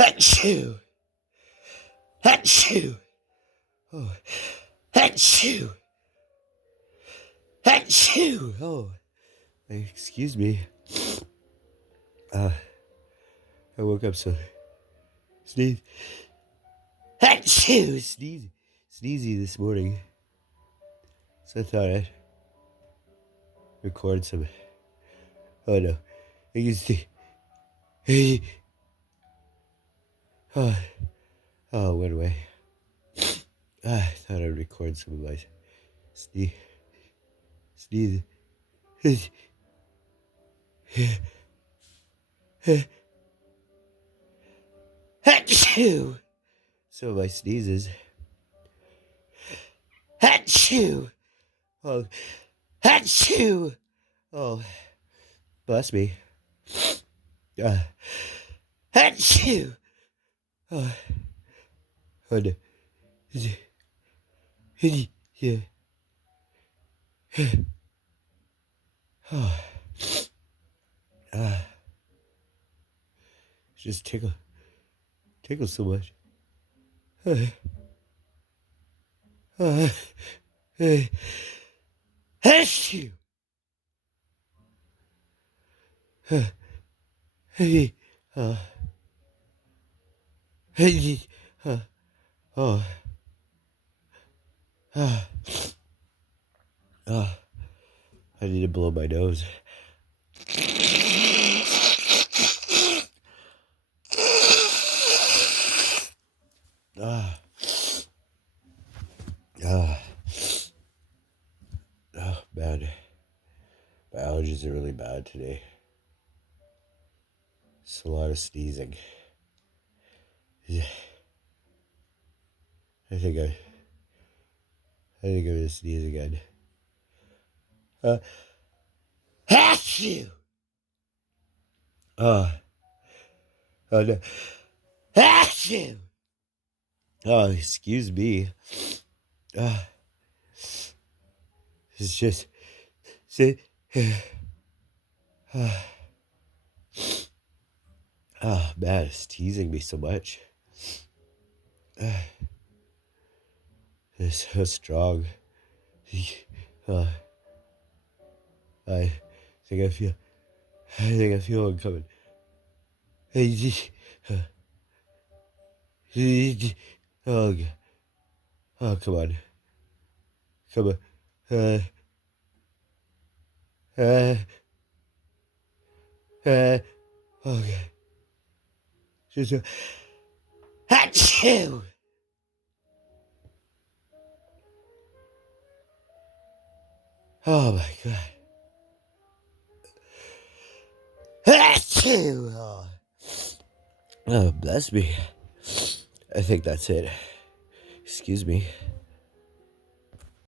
Achoo! Achoo! Oh, achoo! Achoo! Oh, excuse me. I woke up so sneeze. Achoo! Sneezy this morning. So I thought I'd record some. Oh no, I can see. Hey. Oh, went away. I thought I'd record some of my sneeze. Achoo! Some of my sneezes. Achoo! Oh, achoo! Oh, bless me. Achoo! Oh, oh no. Yeah. Oh. Just tickle so much. Achoo! Hey, hey, oh, I need to blow my nose. Oh, man. My allergies are really bad today. It's a lot of sneezing. Yeah. I think I'm gonna sneeze again. Achoo! Oh no. Achoo! Oh, excuse me. It's just sit. Oh man, it's teasing me so much. It's so strong. I think I feel it coming. Oh, oh, come on. Come on. Okay. Just achoo! Oh my god. Achoo! Oh, bless me. I think that's it. Excuse me.